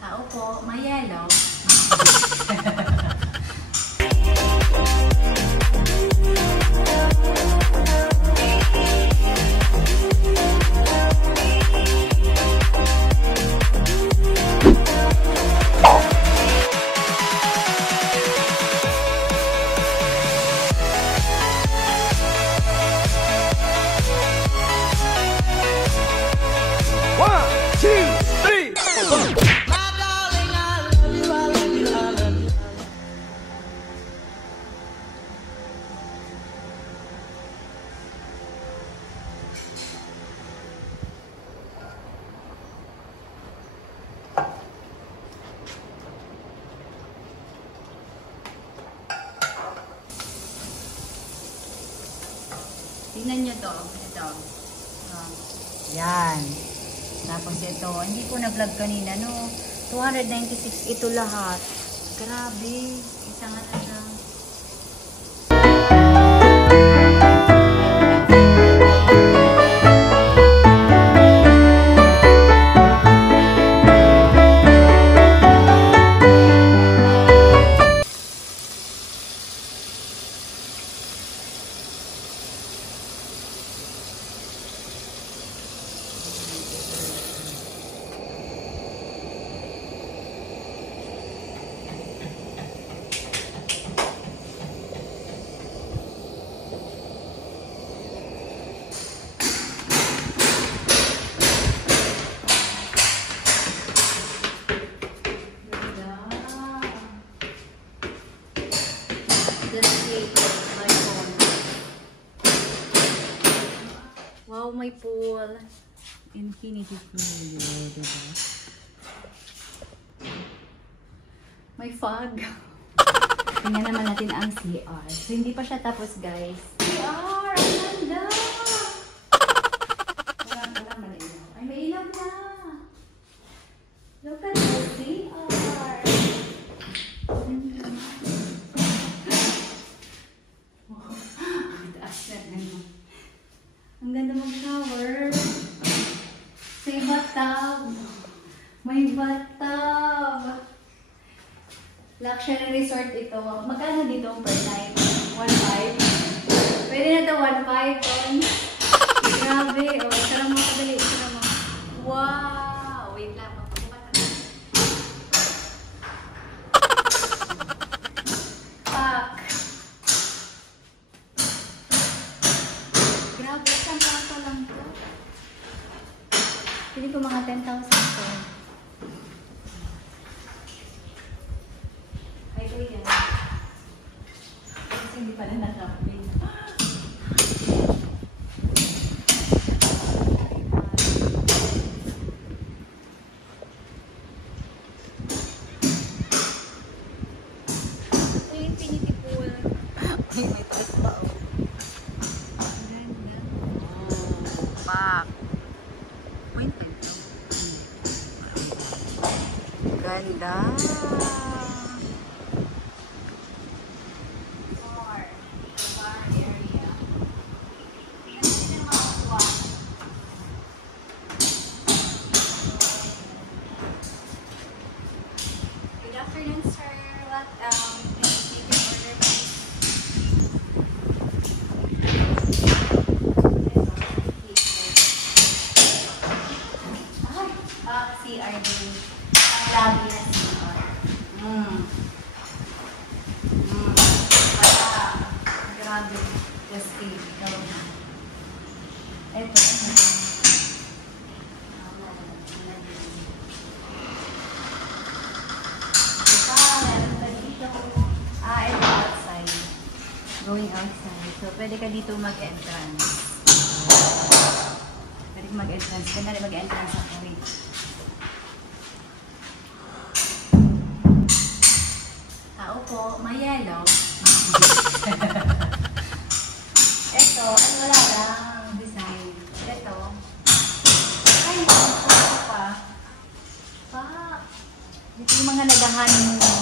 Tao po, may yellow. Tingnan nyo to. Ito. Yan. Tapos ito. Hindi ko na-vlog kanina, no? 296 ito lahat. Grabe. Isa nga na lang. Wow, may pool. Infinity pool. Diba? May fog. Tingnan naman natin ang CR. So, hindi pa siya tapos, guys. CR! Ang ganda! Wala may ilaw. Ay, may ilaw na! Look at the CR! Ang ganda mag-shower. May bathtub. May bathtub. Luxury resort ito. Magkano dito per night? 1.5? Pwede na ito 1.5. Grabe. O, ito lang mga kadali. Ito lang mga. Wow! Wait lang. Magpabukat na. Pak. Grabe. Saan pa lang ito? Pili ko mga 10,000 ito. Ay, ito yan. Kasi hindi pa na natapin. Ito yung infinity pool. Ay, may taas pa, oh. Ganda. Oh, pak. Ganda. Bar area. Good afternoon, sir. What can you take your order, please? CR din. Lagi na CR. Grabe. Kasi ikaw na. Ito. Ito outside. Going outside. So, pwede ka dito mag-entrance. Pwede ka mag-entrance. Ganda rin mag-entrance sa kawit. Tao po, may yellow. Ito, ay wala lang design. Ito. Ay, ito pa. Pa. Ito yung mga nagahanin mo.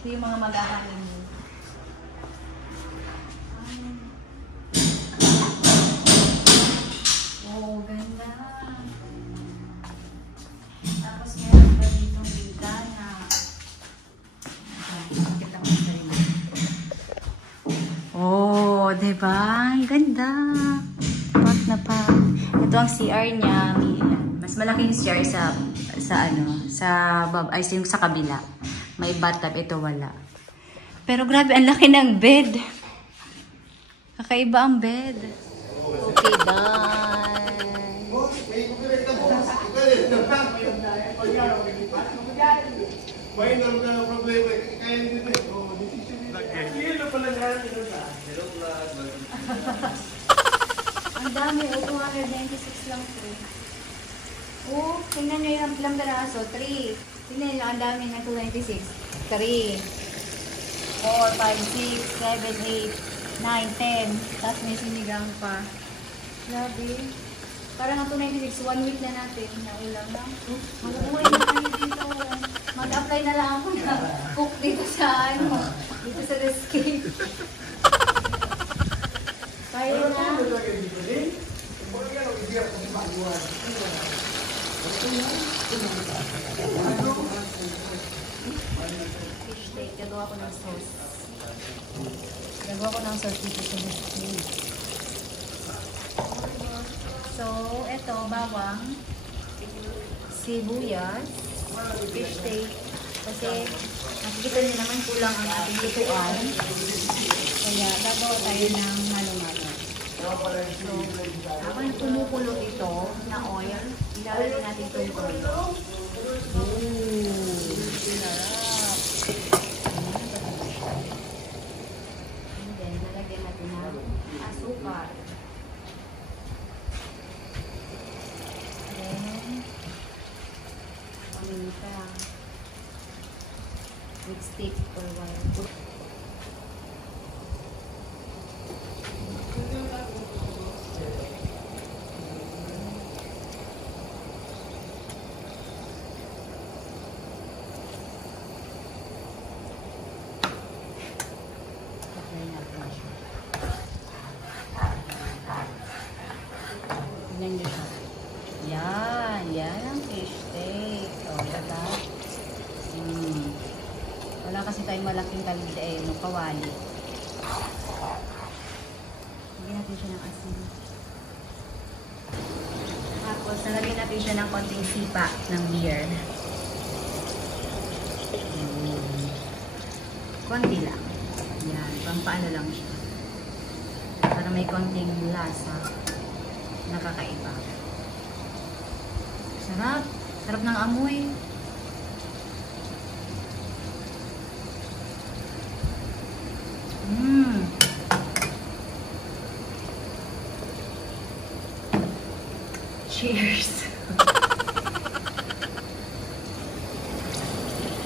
Ito yung mga magahanin mo. Oh, ganda. Tapos meron Diba? Ang ganda. Pak na pak. Ito ang CR niya. Mas malaking CR sa kabila. May bathtub, ito wala. Pero grabe, ang laki ng bed. Kakaiba ang bed. Okay, bye. Ang dami, 296 lang po. Tingnan nyo yung ilang baraso. 3. Tingnan nyo, ang dami ng 296. 3, 4, 5, 6, 7, 8, 9, 10. Tapos may sinigang pa. Grabe. Parang ang 296, 1 week na natin. Naulang lang. Mag-uwi na kayo dito. Mag-apply na lang ako na cook dito sa dito sa Escape. Kaya na. Fish steak. Gagawa ko ng sauce. Gagawa ko ng sauce dito sa Escape. So, ito, bawang, sibuyas, fish steak. Kasi, nakikita niyo naman kulang ang ating lutuan. Kaya, gagawa tayo ng malo-malo. So, habang kumukulo ito na oil, ilalagay natin itong oil. And then, lalagyan natin ng asukal. With steak for a while. Tignan nyo siya. Yan ang fish steak. O, diba? Wala kasi tayong malaking kalide, kawali. Lagyan natin siya ng asin. Tapos, nalagyan natin siya ng konting sipa ng beer. Konti lang. Yan, pampaano lang siya. Para may konting lasa. Nakakaiba. Sarap. Sarap ng amoy. Cheers!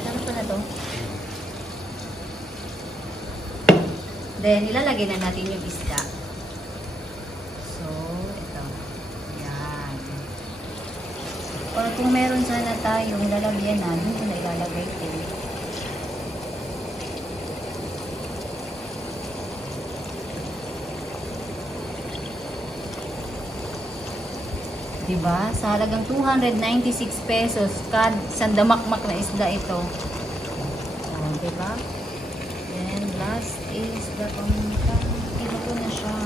Sarap pa na to. Then, ilalagay na natin yung isda. So, ito. Yan. Or kung meron sana tayong lalagyan na, dito na ilalagay ito. Diba? Sa halagang 296 pesos, sandamakmak na isda ito. Diba? And last is the paminta. Ito po na siya.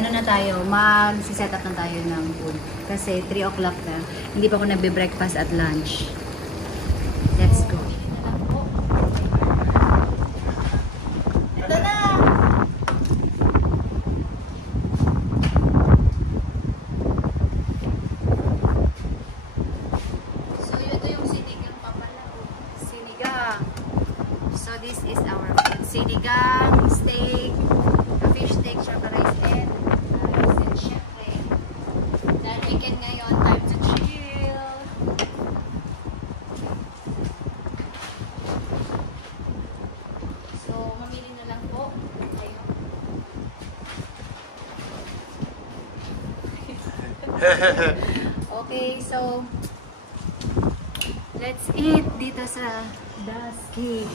Ano na tayo? Mag-set up na tayo ng food. Kasi 3 o'clock na. Hindi pa ako nagbe-breakfast at lunch. Let's go. This is our sinigang, steak, fish steak, shark rice, and rice, and syempre. Dahil weekend ngayon, time to chill. So, mamili na lang po kayo. Okay, so let's eat dito sa Escape.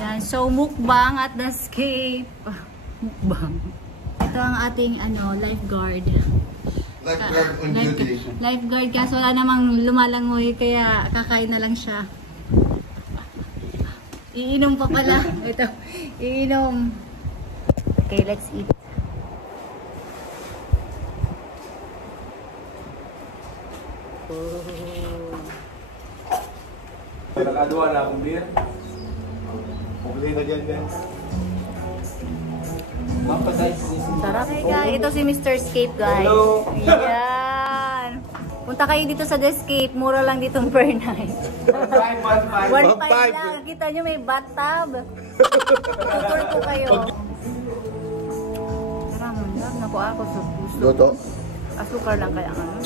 Yan, so mukbang at Escape. Mukbang. ang ating lifeguard. Lifeguard on duty. Lifeguard kaso wala namang lumalangoy kaya kakain na lang siya. Iinom pa pala. Ito, iinom. Okay, let's eat. Nakaduwa na akong beer. Okay na dyan, guys. Sarap. Hey guys, ito si Mr. Escape guys. Hello. Yan. Punta kayo dito sa The Escape. Mura lang dito per night. 1.5 lang. Kita nyo may bathtub. Tutur ko kayo. Sarap. Naku ako sa puso. Luto? Asukar lang kaya ano.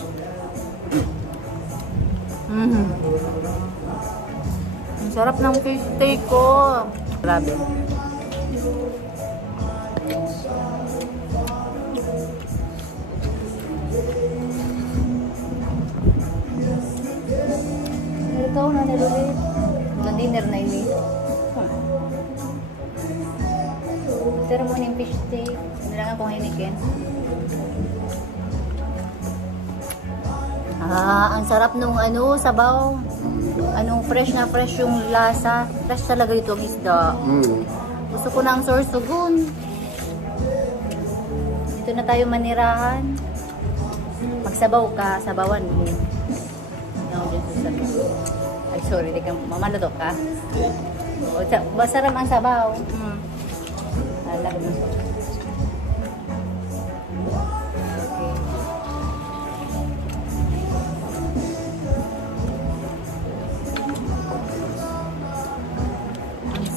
Ang sarap ng fish steak ko. Grabe. Ikaw na nilulit. Na-dinner na ini. Pero mo yung fish steak. Nilangan kong hinikin. Ang sarap nung sabaw. Fresh na fresh yung lasa. Fresh talaga ito ang isda. Gusto ko na ang sorsogon. Dito na tayo manirahan. Magsabaw ka, sabawan mo. Ay, sorry, di ka mamaluto ka. Basta ram ang sabaw. Alam mo.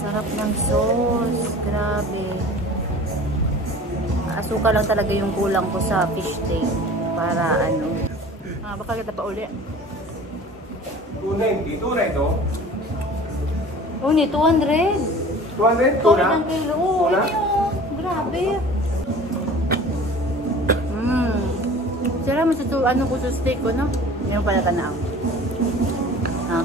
Sarap ng sauce. Grabe. Asukal lang talaga yung kulang ko sa fish steak. Para baka kita pa uli. Tunay ito? Uni, 200. 200? Tuna? Tuna? Ng kilo. Oo, Tuna? grabe. Sarap mo sa ko sa steak ko, no? Hindi mo pala tanaan. Ha?